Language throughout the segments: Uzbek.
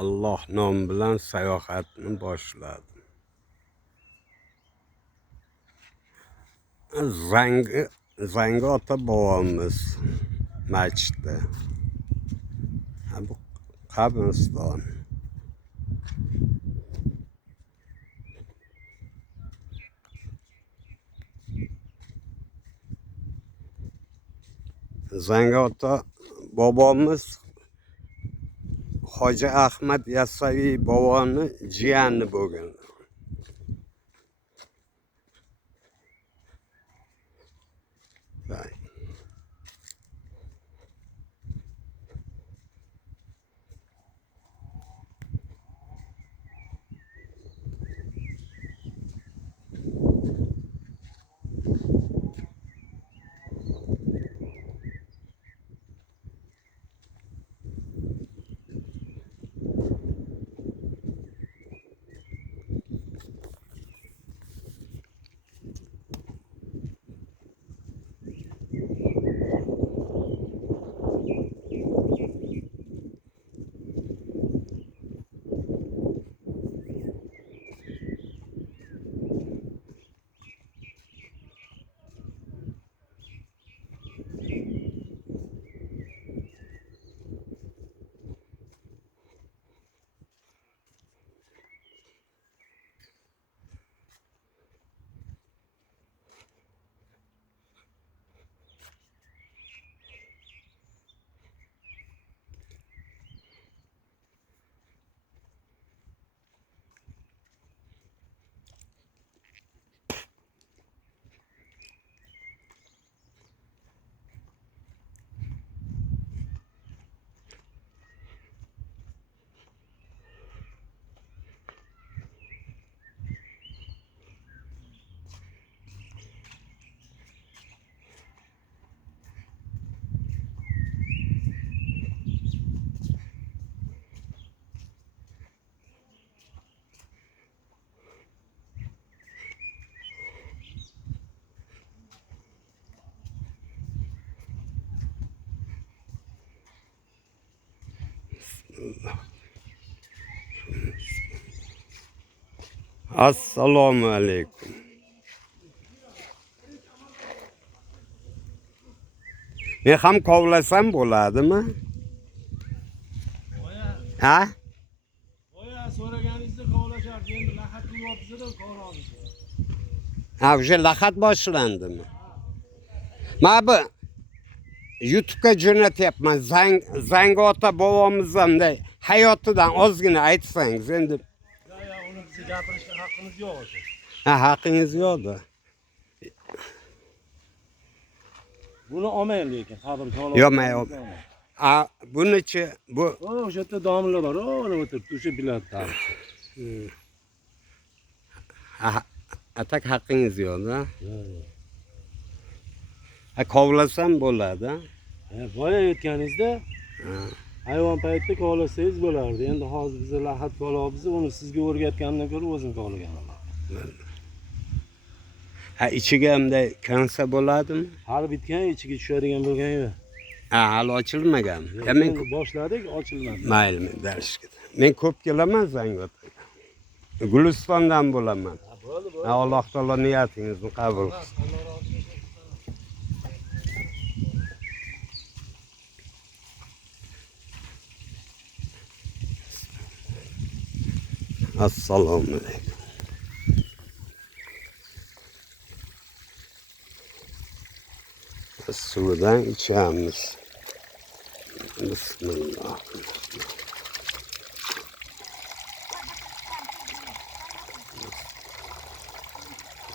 Alloh nomi bilan sayohatni boshladim. Zangi ota bobomiz masjidi. Bu qabriston. Zangi ota bobomiz Hoji Ahmad Yassaviy boboni jiyani bo'lgan. Assalomu alaykum. Men ham kovlasam bo'ladimi? Ha? Boya so'raganingizda kovlashardi, endi lahat qilyapsiz-da kovlamiz. Ha, o'sha lahat boshlandimi? Mana bu YouTube'ga jo'natyapman. Zangi ota bobomizdan hayotidan ozgina aytsangiz endi. Uni bizga gapirishga haqqimiz yo'q o'sha. Ha, haqqingiz yo'qdi. Buni olmang lekin, qabr kovlab. Yo'q. Bunichi bu O'sha yerda domla bor, ona o'tiribdi, o'sha biladi tani. atak haqqingiz yo'qda. Ha, kovlasam bo'ladi. Boya aytganingizda hayvon paytida kovlasangiz bo'lardi. Endi hozir biz lahat bolyapmiz, uni sizga o'rgatgandan ko'ra o'zim kovlagaman. Ha, ichiga hamda kansa bo'ladimi? Hali bitgan, ichiga tushadigan bo'lgan yo'q. Ha, hali ochilmagan. Men boshladik, ochilmadi. Mayli, darshga. Men ko'p kelaman Zangiotga. Gulistondan bo'laman. Alloh taolo niyatingizni qabul qilsin. Assalomu alaykum. Suvdan ichamiz. Bismillah.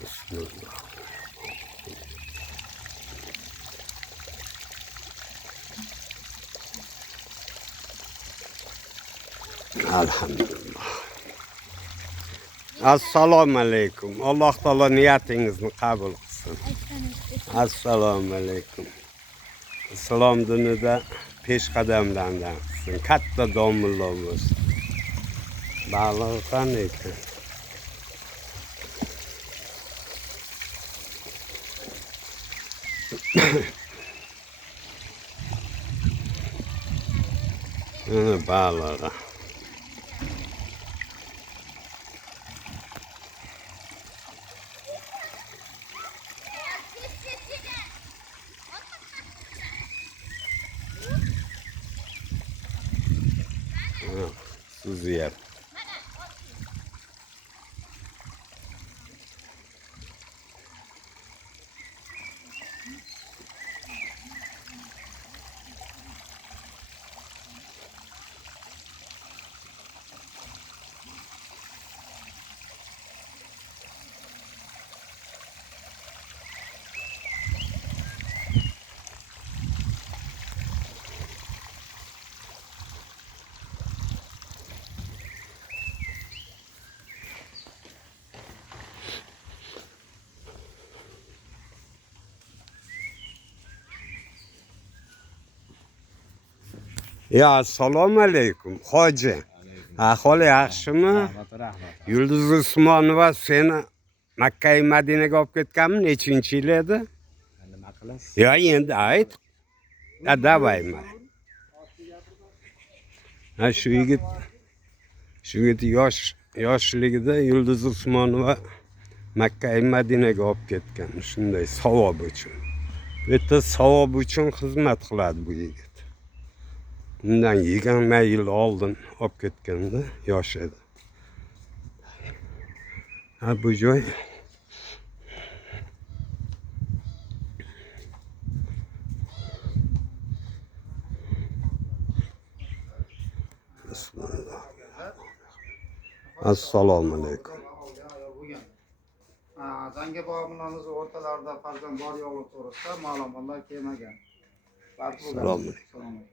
Bismillah. Alhamdulillah. Assalomu alaykum. Alloh taolo niyatingizni qabul qilsin. Assalomu alaykum. Islom dinida peshqadamlardan qilsin. Katta domlalar bo'lsin. Baliq qanday ekan? Baliq. Siz yer. Ya assalomu alaykum hoji. Ahvol yaxshimi? Rahmat. Yulduz Usmonova seni Makka Madinaga olib ketganmi? Nechinchi yil edi? Nima qilasiz? Ya endi ayt. Davaymi? Ha shu yigit yoshligida Yulduz Usmonova Makka Madinaga olib ketgan. Shunday savob uchun. Bu yerda savob uchun xizmat qiladi bu yigit. Bundan 20 yil oldin olib ketganda yosh edi. Ha bu joy Assalomu alaykum. Zangi bog'larimiz o'rtalarida farzand bor yo'qligi to'g'risida ma'lumotlar kelmagan. Assalomu alaykum.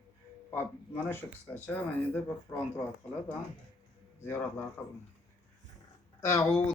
Mana shu qisqacha, mana endi bir front orqali ziyoratlar qabul.